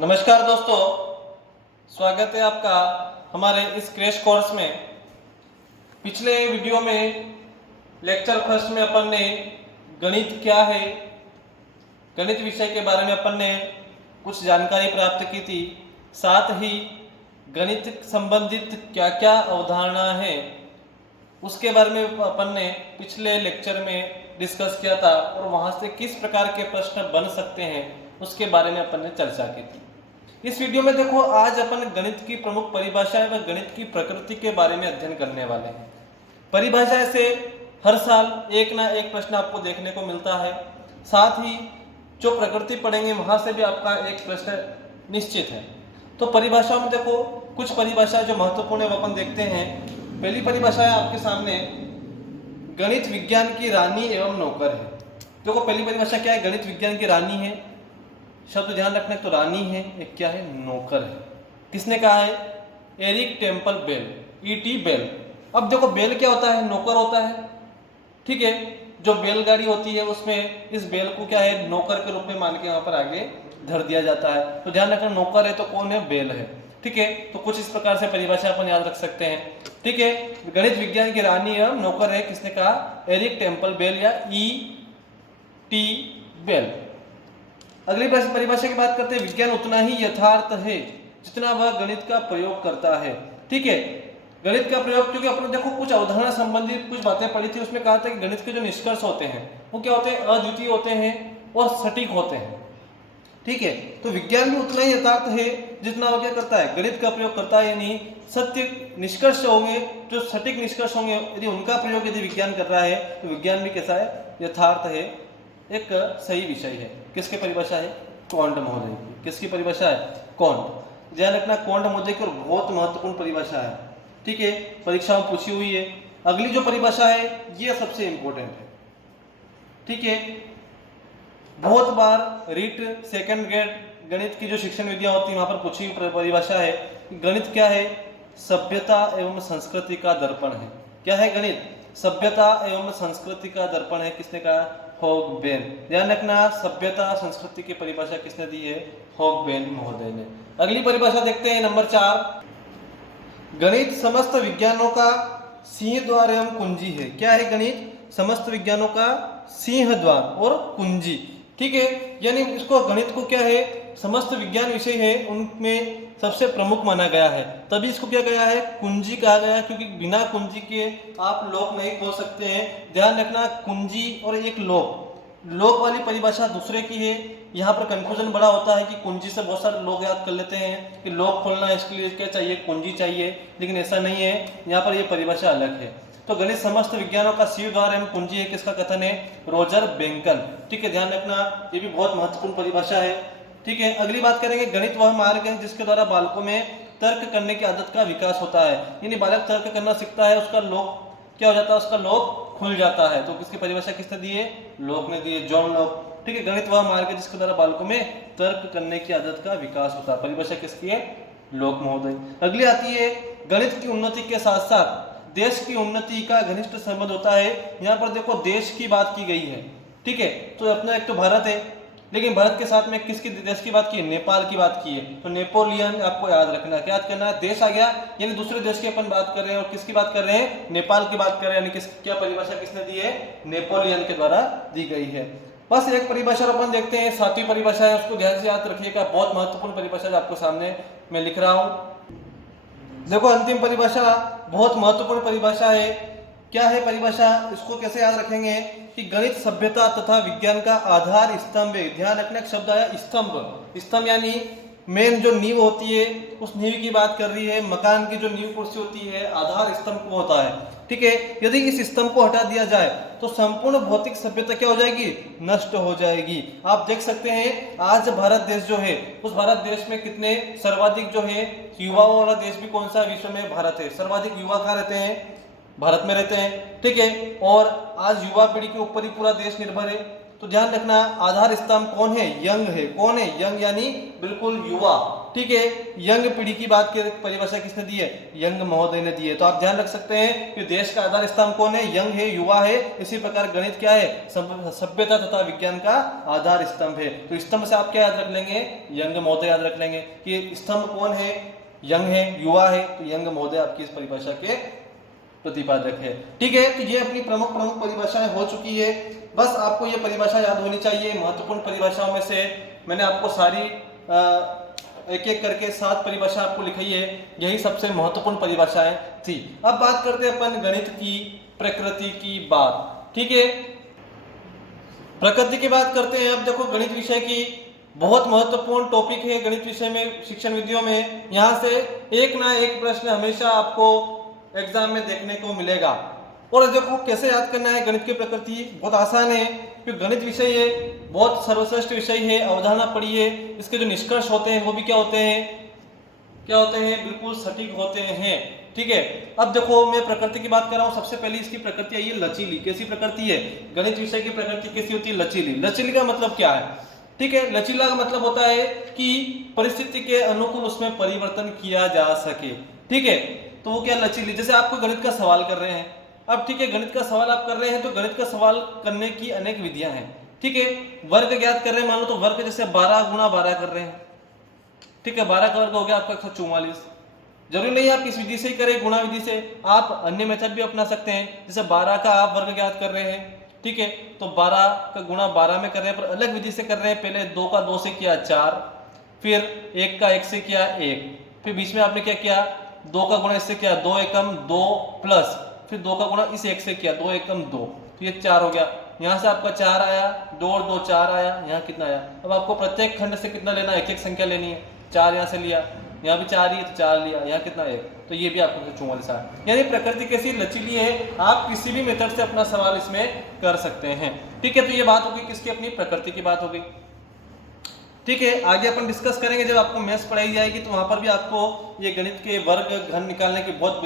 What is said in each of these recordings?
नमस्कार दोस्तों, स्वागत है आपका हमारे इस क्रैश कोर्स में। पिछले वीडियो में लेक्चर फर्स्ट में अपन ने गणित क्या है, गणित विषय के बारे में अपन ने कुछ जानकारी प्राप्त की थी। साथ ही गणित संबंधित क्या क्या अवधारणा है उसके बारे में अपन ने पिछले लेक्चर में डिस्कस किया था और वहाँ से किस प्रकार के प्रश्न बन सकते हैं उसके बारे में अपन ने चर्चा की थी। इस वीडियो में देखो, आज अपन गणित की प्रमुख परिभाषाएं व गणित की प्रकृति के बारे में अध्ययन करने वाले हैं। परिभाषाएं से हर साल एक ना एक प्रश्न आपको देखने को मिलता है। साथ ही जो प्रकृति पढ़ेंगे वहां से भी आपका एक प्रश्न निश्चित है। तो परिभाषाओं में देखो, कुछ परिभाषाएं जो महत्वपूर्ण है वो अपन देखते हैं। पहली परिभाषा है आपके सामने, गणित विज्ञान की रानी एवं नौकर है। देखो पहली परिभाषा क्या है, गणित विज्ञान की रानी है। शब्द ध्यान रखना, तो रानी है, एक क्या है, नौकर है। किसने कहा है? Eric Temple Bell, E.T. Bell. अब देखो बेल क्या होता है, नौकर होता है। ठीक है, जो बैलगाड़ी होती है उसमें इस बेल को क्या है, नौकर के रूप में मान के वहां पर आगे धर दिया जाता है। तो ध्यान रखना, नौकर है तो कौन है, बेल है। ठीक है, तो कुछ इस प्रकार से परिभाषा अपन याद रख सकते हैं। ठीक है, गणित विज्ञान की रानी एवं नौकर है, किसने कहा, एरिक टेम्पल बेल या E.T. बेल। अगली परिभाषा की बात करते हैं, विज्ञान उतना ही यथार्थ है जितना वह गणित का प्रयोग करता है। ठीक है, गणित का प्रयोग, क्योंकि अपने देखो कुछ अवधारणा संबंधित कुछ बातें पढ़ी थी, उसमें कहा था कि गणित के जो निष्कर्ष होते हैं वो क्या होते हैं, अद्वितीय होते हैं और सटीक होते हैं। ठीक है, तो विज्ञान भी उतना ही यथार्थ है जितना वो क्या करता है, गणित का प्रयोग करता है। यानी सत्य निष्कर्ष होंगे, जो सटीक निष्कर्ष होंगे, यदि उनका प्रयोग यदि विज्ञान कर रहा है तो विज्ञान भी कैसा है, यथार्थ है, एक सही विषय है। किसकी परिभाषा है, कॉन्ट महोदय की। किसकी परिभाषा है, कॉन्ट। ध्यान रखना, कॉन्ट महोदय की और बहुत महत्वपूर्ण परिभाषा है। ठीक है, परीक्षा में पूछी हुई है। अगली जो परिभाषा है ये सबसे इंपॉर्टेंट है। ठीक है, बहुत बार रीट सेकंड ग्रेड गणित की जो शिक्षण विधियां होती है वहां पर पूछी हुई परिभाषा है। गणित क्या है, सभ्यता एवं संस्कृति का दर्पण है। क्या है गणित, सभ्यता एवं संस्कृति का दर्पण है। किसने कहा, हॉगबेन। ध्यान रखना, सभ्यता संस्कृति की परिभाषा किसने दी है, हॉगबेन महोदय ने। अगली परिभाषा देखते हैं, नंबर 4, गणित समस्त विज्ञानों का सिंह द्वार एवं कुंजी है। क्या है गणित, समस्त विज्ञानों का सिंह द्वार और कुंजी। ठीक है, यानी इसको गणित को क्या है, समस्त विज्ञान विषय है उनमें सबसे प्रमुख माना गया है, तभी इसको क्या गया है, कुंजी कहा गया है, क्योंकि बिना कुंजी के आप लोक नहीं खोल सकते हैं। ध्यान रखना, कुंजी और एक लोक वाली परिभाषा दूसरे की है। यहाँ पर कंफ्यूजन बड़ा होता है कि कुंजी से बहुत सारे लोग याद कर लेते हैं कि लोक खोलना है, इसके लिए क्या चाहिए, कुंजी चाहिए, लेकिन ऐसा नहीं है, यहाँ पर यह परिभाषा अलग है। तो गणित समस्त विज्ञानों का सिंह द्वार एवं कुंजी है, किसका कथन है, रोजर बेंकन। ठीक है, ध्यान रखना, ये भी बहुत महत्वपूर्ण परिभाषा है। ठीक है, अगली बात करेंगे, गणित वह मार्ग है जिसके द्वारा बालकों में तर्क करने की आदत का विकास होता है। यानी बालक तर्क करना सीखता है, उसका लोक क्या हो जाता है, उसका लोक खुल जाता है। तो किसकी परिभाषा किसने दी है, लोक ने दी है, जॉन लोक। ठीक है, गणित वह मार्ग है जिसके द्वारा बालकों में तर्क करने की आदत का विकास होता है। परिभाषा किसकी है, लोक महोदय। अगली आती है, गणित की उन्नति के साथ साथ देश की उन्नति का घनिष्ठ संबंध होता है। यहाँ पर देखो देश की बात की गई है। ठीक है, तो अपना एक तो भारत है, लेकिन भारत के साथ में किसकी देश की बात की है, नेपाल की बात की है। तो नेपोलियन आपको याद रखना, क्या याद करना है, देश आ गया, यानी दूसरे देश की अपन बात कर रहे हैं, और किसकी बात कर रहे हैं, नेपाल की बात कर रहे हैं। यानी क्या परिभाषा किसने दी है, नेपोलियन के द्वारा दी गई है। बस एक परिभाषा अपन देखते हैं, 7वीं परिभाषा है, उसको ध्यान से याद रखिएगा, बहुत महत्वपूर्ण परिभाषा आपको सामने मैं लिख रहा हूं। देखो अंतिम परिभाषा बहुत महत्वपूर्ण परिभाषा है। क्या है परिभाषा, इसको कैसे याद रखेंगे कि गणित सभ्यता तथा विज्ञान का आधार स्तंभ है। ध्यान रखना, एक शब्द आया स्तंभ। स्तंभ यानी मेन जो नींव होती है, उस नींव की बात कर रही है। मकान की जो नींव कुर्सी होती है, आधार स्तंभ को होता है। ठीक है, यदि इस स्तंभ को हटा दिया जाए तो संपूर्ण भौतिक सभ्यता क्या हो जाएगी, नष्ट हो जाएगी। आप देख सकते हैं आज भारत देश जो है, उस भारत देश में कितने सर्वाधिक जो है युवाओं वाला देश भी कौन सा विश्व में, भारत है। सर्वाधिक युवा कहाँ रहते हैं, भारत में रहते हैं। ठीक है, और आज युवा पीढ़ी के ऊपर ही पूरा देश निर्भर है। तो ध्यान रखना आधार स्तंभ कौन है, यंग है। कौन है, यंग यानी बिल्कुल युवा। ठीक है, यंग पीढ़ी की बात की परिभाषा किसने दी है, यंग महोदय ने दी है। तो आप ध्यान रख सकते हैं कि देश का आधार स्तंभ कौन है, यंग है, युवा है। इसी प्रकार गणित क्या है, सभ्यता तथा विज्ञान का आधार स्तंभ है। तो स्तंभ से आप क्या याद रख लेंगे, यंग महोदय याद रख लेंगे कि स्तंभ कौन है, यंग है, युवा है। तो यंग महोदय आपकी इस परिभाषा के प्रतिपादक है। ठीक है, तो ये अपनी प्रमुख परिभाषाएं हो चुकी है। बस आपको ये परिभाषा याद होनी चाहिए। महत्वपूर्ण परिभाषाओं में से मैंने आपको सारी एक एक करके 7 परिभाषा आपको लिखी है, यही सबसे महत्वपूर्ण परिभाषाएं थी। अब बात करते हैं अपन गणित की प्रकृति की बात। ठीक है, प्रकृति की बात करते हैं। अब देखो गणित विषय की बहुत महत्वपूर्ण टॉपिक है गणित विषय में, शिक्षण विधियों में। यहाँ से एक ना एक प्रश्न हमेशा आपको एग्जाम में देखने को मिलेगा। और देखो कैसे याद करना है गणित की प्रकृति, बहुत आसान है, क्योंकि गणित विषय है बहुत सर्वश्रेष्ठ विषय है। अवधारणा पढ़िए, इसके जो निष्कर्ष होते हैं वो भी क्या होते हैं, बिल्कुल सटीक होते हैं। ठीक है, अब देखो मैं प्रकृति की बात कर रहा हूँ। सबसे पहले इसकी प्रकृति है ये लचीली। कैसी प्रकृति है, गणित विषय की प्रकृति कैसी होती है, लचीली। लचीली का मतलब क्या है, ठीक है, लचीला का मतलब होता है कि परिस्थिति के अनुकूल उसमें परिवर्तन किया जा सके। ठीक है, तो वो क्या लचीली, जैसे आपको गणित का सवाल कर रहे हैं। अब ठीक है, गणित का सवाल आप कर रहे हैं तो गणित का सवाल करने की अनेक विधियां हैं। ठीक है, वर्ग ज्ञात कर रहे हैं, मान लो तो वर्ग जैसे 12 गुणा 12 कर रहे हैं। ठीक है, 12 का वर्ग हो गया आपका 144। जरूरी नहीं आप इस विधि से ही करें, गुणा विधि से, आप अन्य मेथड भी अपना सकते हैं। जैसे 12 का आप वर्ग ज्ञात कर रहे हैं, ठीक है, तो 12 का गुणा 12 में कर रहे हैं, पर अलग विधि से कर रहे हैं। पहले 2 का 2 से किया 4, फिर 1 का 1 से किया 1, फिर बीच में आपने क्या किया, 2 का गुणा इससे किया 2 एकम 2 प्लस, फिर 2 का गुणा इस 1 से किया 2 एकम 2, तो ये 4 हो गया। यहाँ से आपका 4 आया, 2 और 2 4 आया, यहाँ कितना आया। अब आपको प्रत्येक खंड से कितना लेना है, एक एक संख्या लेनी है। 4 यहाँ से लिया, यहाँ भी 4 ही है तो 4 लिया, यहाँ कितना है, तो ये भी आपको 44 आया। यानी प्रकृति कैसी लचीली है, आप किसी भी मेथड से अपना सवाल इसमें कर सकते हैं। ठीक है, तो ये बात होगी किसकी, अपनी प्रकृति की बात हो गई। ठीक है, आगे अपन डिस्कस करेंगे जब आपको मैथ्स पढ़ाई जाएगी, तो वहां पर भी आपको ये गणित के वर्ग घन निकालने की बहुत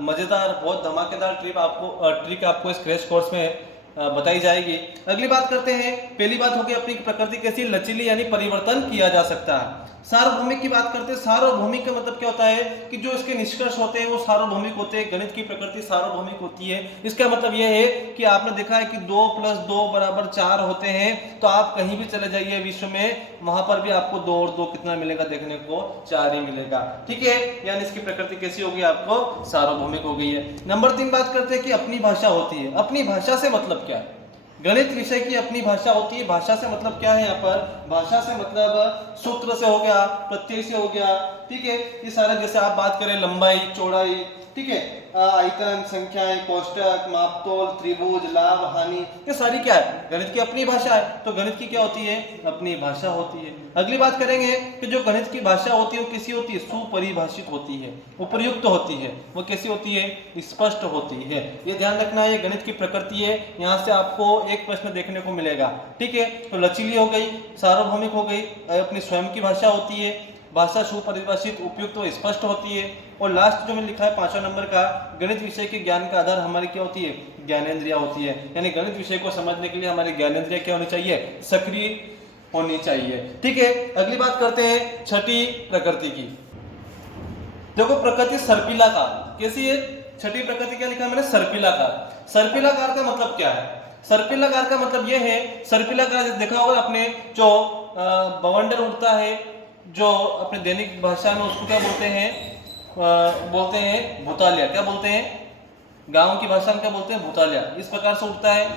मजेदार, बहुत धमाकेदार ट्रिक आपको इस क्रैश कोर्स में बताई जाएगी। अगली बात करते हैं, पहली बात होगी अपनी प्रकृति कैसी लचीली, यानी परिवर्तन किया जा सकता है। सार्वभौमिक की बात करते हैं। सार्वभौमिक का मतलब क्या होता है कि जो इसके निष्कर्ष होते हैं वो सार्वभौमिक होते हैं। गणित की प्रकृति सार्वभौमिक होती है। इसका मतलब यह है कि आपने देखा है कि 2 + 2 = 4 होते हैं, तो आप कहीं भी चले जाइए विश्व में, वहां पर भी आपको 2 और 2 कितना मिलेगा, देखने को 4 ही मिलेगा। ठीक है, यानी इसकी प्रकृति कैसी होगी, आपको सार्वभौमिक हो गई है। नंबर 3 बात करते हैं कि अपनी भाषा होती है। अपनी भाषा से मतलब क्या है, गणित विषय की अपनी भाषा होती है। भाषा से मतलब क्या है, यहाँ पर भाषा से मतलब सूत्र से हो गया, प्रत्यय से हो गया। ठीक है, ये सारा जैसे आप बात करें लंबाई, चौड़ाई, ठीक है, आयतन, संख्याएं, कोष्टक, मापतोल, त्रिभुज, लाभ, हानि, ये सारी क्या है, गणित की अपनी भाषा है। तो गणित की क्या होती है, अपनी भाषा होती है। अगली बात करेंगे कि जो गणित की भाषा होती है वो कैसी होती है, सुपरिभाषित होती है, उपयुक्त होती है। वो कैसी होती है, स्पष्ट होती है। ये ध्यान रखना है, गणित की प्रकृति है। यहाँ से आपको एक प्रश्न देखने को मिलेगा। ठीक है, तो लचीली हो गई, सार्वभौमिक हो गई, अपनी स्वयं की भाषा होती है, भाषा सुपरिभाषित, उपयुक्त और स्पष्ट होती है। और लास्ट जो मैंने लिखा है 5वां नंबर का, गणित विषय के ज्ञान का आधार हमारी क्या होती है, ज्ञानेंद्रिया होती है। यानी गणित विषय को समझने के लिए हमारी ज्ञानेंद्रिया क्या होनी चाहिए, सक्रिय होनी चाहिए। ठीक है, अगली बात करते हैं छठी प्रकृति की। देखो प्रकृति सर्पिलाकार कैसी है, छठी प्रकृति क्या लिखा मैंने, सर्पिलाकार। सर्पिलाकार का मतलब क्या है, सर्पिलाकार का मतलब यह है, सर्पिलाकार देखा होगा आपने, जो बवंडर उड़ता है, जो अपने दैनिक भाषा में उसको क्या बोलते हैं भूतालिया। क्या बोलते हैं, गांव की भाषा में क्या बोलते हैं, भूतालिया। इस प्रकार से उड़ता है।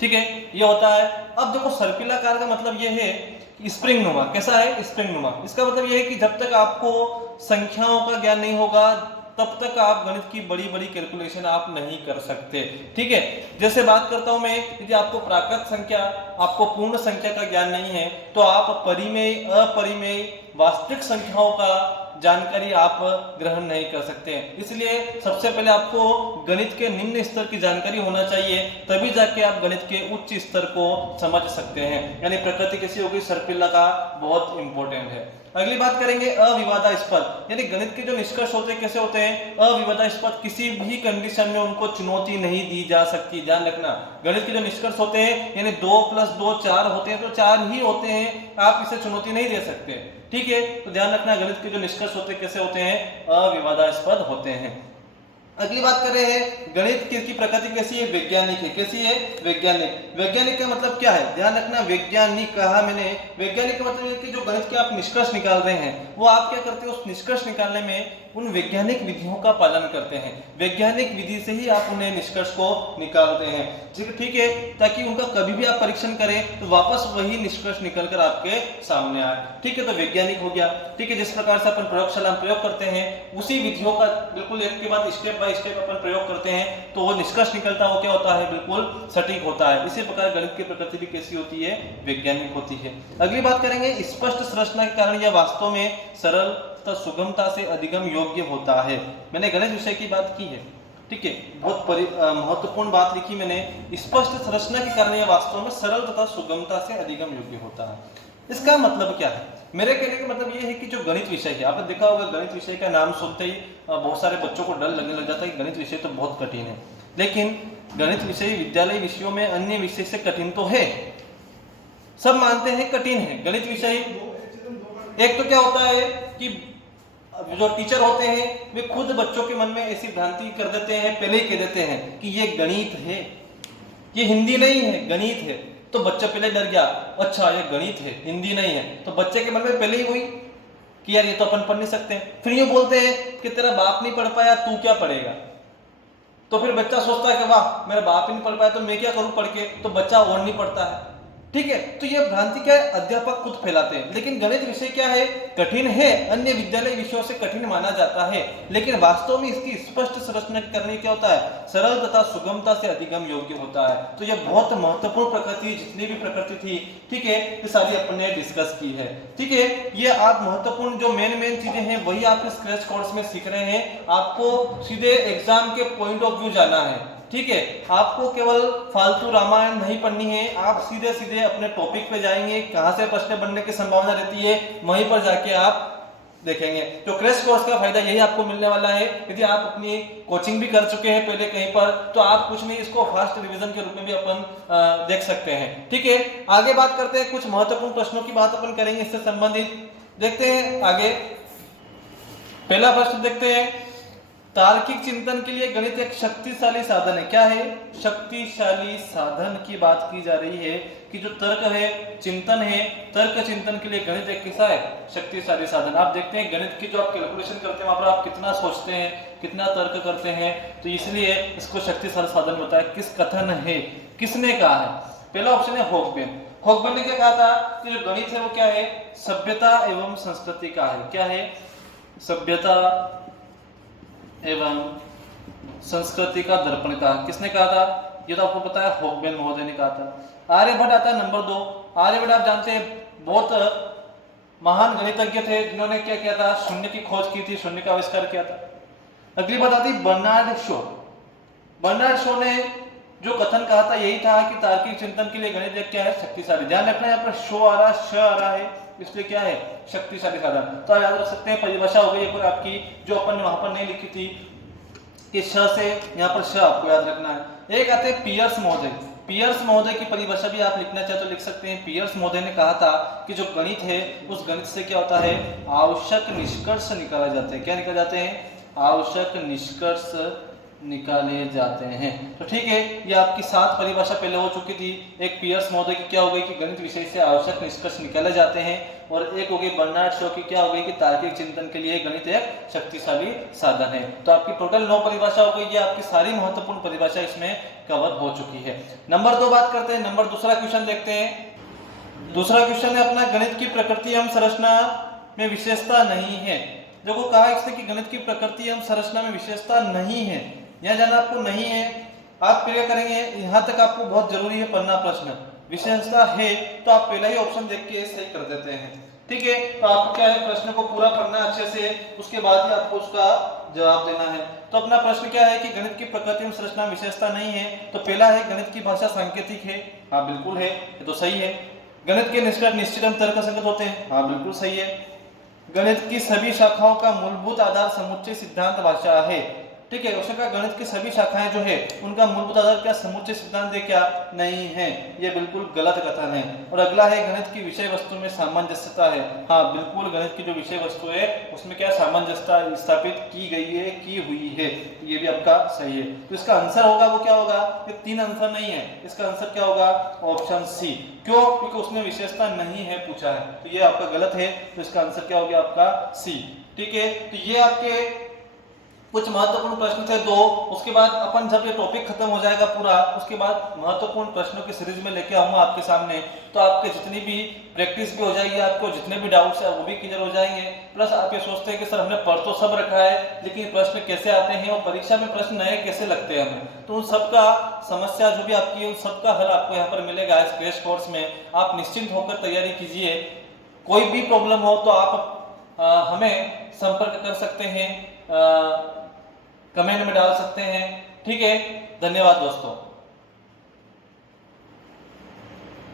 ठीक है, ये होता है। अब देखो सर्पिलाकार का मतलब ये है स्प्रिंग नुमा। कैसा है, स्प्रिंग नुमा। इसका मतलब ये है कि जब तक आपको संख्याओं का ज्ञान नहीं होगा तब तक आप गणित की बड़ी बड़ी कैलकुलेशन आप नहीं कर सकते। ठीक है, जैसे बात करता हूं मैं, यदि आपको प्राकृत संख्या, आपको पूर्ण संख्या का ज्ञान नहीं है, तो आप परिमेय, अपरिमेय, वास्तविक संख्याओं का जानकारी आप ग्रहण नहीं कर सकते हैं। इसलिए सबसे पहले आपको गणित के निम्न स्तर की जानकारी होना चाहिए, तभी जाके आप गणित के उच्च स्तर को समझ सकते हैं। यानी प्रकृति कैसी होगी, सर्पिल का बहुत इंपॉर्टेंट है। अगली बात करेंगे अविवादास्पद, यानी गणित के जो निष्कर्ष होते हैं कैसे होते हैं, अविवादास्पद, किसी भी कंडीशन में उनको चुनौती नहीं दी जा सकती। ध्यान रखना, गणित के जो निष्कर्ष होते हैं यानी 2 + 2 4 होते हैं, तो 4 ही होते हैं, आप इसे चुनौती नहीं दे सकते। ठीक है, तो ध्यान रखना गणित के जो निष्कर्ष होते हैं कैसे होते हैं, अविवादास्पद होते हैं। अगली बात कर रहे हैं गणित की प्रकृति कैसी है, वैज्ञानिक है। कैसी है, वैज्ञानिक। वैज्ञानिक का मतलब क्या है, ध्यान रखना, वैज्ञानिक कहा मैंने, वैज्ञानिक का मतलब है कि जो गणित के आप निष्कर्ष निकाल रहे हैं वो आप क्या करते हैं, उस निष्कर्ष निकालने में उन वैज्ञानिक विधियों का पालन करते हैं। वैज्ञानिक विधि से ही आप उन्हें निष्कर्ष को निकालते हैं। ठीक है, ताकि उनका कभी भी आप परीक्षण करें तो वापस वही निष्कर्ष निकलकर आपके सामने आए। ठीक है, तो वैज्ञानिक हो गया। ठीक है, जिस प्रकार से अपन प्रयोगशाला में प्रयोग करते हैं उसी विधियों का बिल्कुल एक के बाद स्टेप बाय स्टेप अपन प्रयोग करते हैं, तो वो निष्कर्ष निकलता है वो क्या होता है, बिल्कुल सटीक होता है। इसी प्रकार गणित की प्रकृति भी कैसी होती है, वैज्ञानिक होती है। अगली बात करेंगे स्पष्ट संरचना के कारण यह वास्तव में सरल तथा सुगमता से अधिगम योग्य होता है। मैंने गणित विषय की बात की है। ठीक है, बहुत महत्वपूर्ण बात लिखी मैंने, स्पष्ट संरचना के कारण यह वास्तव में सरल तथा सुगमता से अधिगम योग्य होता है। इसका मतलब क्या है, मेरे कहने का मतलब ये है कि जो गणित विषय है, आपने देखा होगा गणित विषय का नाम सुनते ही बहुत सारे बच्चों को डर लगने लग जाता है कि गणित विषय तो बहुत कठिन है। लेकिन गणित विषय विद्यालय विषयों में अन्य विषय से कठिन तो है, सब मानते हैं कठिन है गणित विषय। एक तो क्या होता है कि जो टीचर होते हैं वे खुद बच्चों के मन में ऐसी भ्रांति कर देते हैं, पहले ही कह देते हैं कि ये गणित है, ये हिंदी नहीं है, गणित है। तो बच्चा पहले डर गया, अच्छा ये गणित है, हिंदी नहीं है, तो बच्चे के मन में पहले ही वही कि यार ये तो अपन पढ़ नहीं सकते। फिर यूं बोलते हैं कि तेरा बाप नहीं पढ़ पाया, तू क्या पढ़ेगा। तो फिर बच्चा सोचता है कि वाह मेरा बाप ही नहीं पढ़ पाया तो मैं क्या करूं पढ़ के, तो बच्चा और नहीं पढ़ता है। ठीक है, तो ये भ्रांति क्या है, अध्यापक खुद फैलाते हैं। लेकिन गणित विषय क्या है, कठिन है, अन्य विद्यालय विषयों से कठिन माना जाता है, लेकिन वास्तव में इसकी स्पष्ट संरचना करने क्या होता है, सरल तथा सुगमता से अधिगम योग्य होता है। तो यह बहुत महत्वपूर्ण प्रकृति, जितनी भी प्रकृति थी, ठीक है, ये सारी अपन ने डिस्कस की है। ठीक है, ये आप महत्वपूर्ण जो मेन चीजें हैं वही आप इस क्रैश कोर्स में सीख रहे हैं। आपको सीधे एग्जाम के पॉइंट ऑफ व्यू जाना है। ठीक है, आपको केवल फालतू रामायण नहीं पढ़नी है, आप सीधे सीधे अपने टॉपिक पे जाएंगे, कहां से प्रश्न बनने की संभावना रहती है वहीं पर जाके आप देखेंगे। तो क्रैश कोर्स का फायदा यही आपको मिलने वाला है। यदि आप अपनी कोचिंग भी कर चुके हैं पहले कहीं पर, तो आप कुछ नहीं, इसको फास्ट रिवीजन के रूप में भी अपन देख सकते हैं। ठीक है, आगे बात करते हैं, कुछ महत्वपूर्ण प्रश्नों की बात अपन करेंगे इससे संबंधित। देखते हैं आगे, पहला प्रश्न देखते हैं, तार्किक चिंतन के लिए गणित एक शक्तिशाली साधन है। क्या है, शक्तिशाली साधन की बात की जा रही है कि जो तर्क है, चिंतन है, तर्क चिंतन के लिए गणित एक कैसा है, शक्तिशाली साधन। आप देखते हैं गणित की जो आप कैलकुलेशन करते हैं वहां पर आप कितना सोचते हैं, कितना तर्क करते हैं, तो इसलिए इसको शक्तिशाली साधन होता है। किस कथन है, किसने कहा है, पहला ऑप्शन है हॉकबेन। हॉकबेन ने क्या कहा था कि जो गणित है वो क्या है, सभ्यता एवं संस्कृति का है। क्या है, सभ्यता एवं संस्कृति का दर्पण का। किसने कहा था, ये तो आपको पता है, हॉकबेन महोदय ने कहा था। आर्यभट्ट आता है नंबर 2। आर्यभट्ट आप जानते हैं बहुत महान गणितज्ञ थे, जिन्होंने क्या किया था, शून्य की खोज की थी, शून्य का आविष्कार किया था। अगली बात आती बर्नार्ड शो। बर्नार्ड शो ने जो कथन कहा था यही था कि तार्किक चिंतन के लिए गणित क्या है, शक्तिशाली। ध्यान रखना यहाँ पर शो आ रहा, श आ रहा है, इसलिए क्या है, शक्तिशाली साधन। तो याद रख सकते हैं, परिभाषा हो गई है पर आपकी, जो अपन ने वहां पर नहीं लिखी थी कि श से, यहाँ पर श आपको याद रखना है। एक आते हैं पियर्स महोदय। पियर्स महोदय की परिभाषा भी आप लिखना चाहे तो लिख सकते हैं। पियर्स महोदय ने कहा था कि जो गणित है उस गणित से क्या होता है, आवश्यक निष्कर्ष निकाले जाते हैं। क्या निकाले जाते हैं, आवश्यक निष्कर्ष निकाले जाते हैं। तो ठीक है, ये आपकी 7 परिभाषा पहले हो चुकी थी। एक पियर्स महोदय की क्या हो गई कि गणित विषय से आवश्यक निष्कर्ष निकाले जाते हैं, और एक हो गई बर्नार्ड शो की क्या हो गई कि तार्किक चिंतन के लिए गणित एक शक्तिशाली साधन है। तो आपकी टोटल 9 परिभाषा हो गई। ये आपकी सारी महत्वपूर्ण परिभाषा इसमें कवर हो चुकी है। नंबर 2 बात करते हैं, नंबर दूसरा क्वेश्चन देखते हैं। दूसरा क्वेश्चन है अपना, गणित की प्रकृति एवं संरचना में विशेषता नहीं है। देखो कहा इसने कि गणित की प्रकृति एवं संरचना में विशेषता नहीं है, यहाँ जाना आपको नहीं है। आप क्या करेंगे, यहाँ तक आपको बहुत जरूरी है पढ़ना प्रश्न। विशेषता है तो आप पहला ही ऑप्शन देख के सही कर देते हैं। ठीक है, तो आपको क्या है, प्रश्न को पूरा पढ़ना अच्छे से, उसके बाद ही आपको उसका जवाब देना है। तो अपना प्रश्न क्या है कि गणित की प्रकृति में संरचना विशेषता नहीं है। तो पहला है गणित की भाषा सांकेतिक है। हाँ बिल्कुल है, ये तो सही है। गणित के निष्कर्ष निश्चित एवं तर्कसंगत होते हैं। हाँ बिल्कुल सही है। गणित की सभी शाखाओं का मूलभूत आधार समुच्चय सिद्धांत भाषा है। ठीक है, उसने कहा गणित की सभी शाखाएं जो है उनका मूलभूत आधार क्या समुच्चय सिद्धांत है क्या? नहीं है, ये बिल्कुल गलत कथन है। और अगला है गणित की विषय वस्तु में सामंजस्यता है। हाँ बिल्कुल, गणित की जो विषय वस्तु है उसमें क्या सामंजस्यता स्थापित की गई है, की हुई है, ये भी आपका सही है। तो इसका आंसर होगा वो क्या होगा? ये 3 आंसर नहीं है, इसका आंसर क्या होगा? Option C. क्यों? क्योंकि उसमें विशेषता नहीं है पूछा है, तो ये आपका गलत है। तो इसका आंसर क्या हो गया आपका? सी। ठीक है, तो ये आपके कुछ महत्वपूर्ण प्रश्न थे 2। उसके बाद अपन जब ये टॉपिक खत्म हो जाएगा पूरा, उसके बाद महत्वपूर्ण प्रश्नों की सीरीज में लेके आऊंगा आपके सामने। तो आपके जितनी भी प्रैक्टिस भी हो जाएगी, आपको जितने भी डाउट्स है वो भी क्लियर हो जाएंगे। प्लस आप ये सोचते हैं कि सर हमने पढ़ तो सब रखा है, लेकिन प्रश्न कैसे आते हैं और परीक्षा में प्रश्न नए कैसे लगते हैं हमें, तो उन सबका समस्या जो भी आपकी है उन सबका हल आपको यहाँ पर मिलेगा इस क्रैश कोर्स में। आप निश्चिंत होकर तैयारी कीजिए। कोई भी प्रॉब्लम हो तो आप हमें संपर्क कर सकते हैं, कमेंट में डाल सकते हैं। ठीक है, धन्यवाद दोस्तों।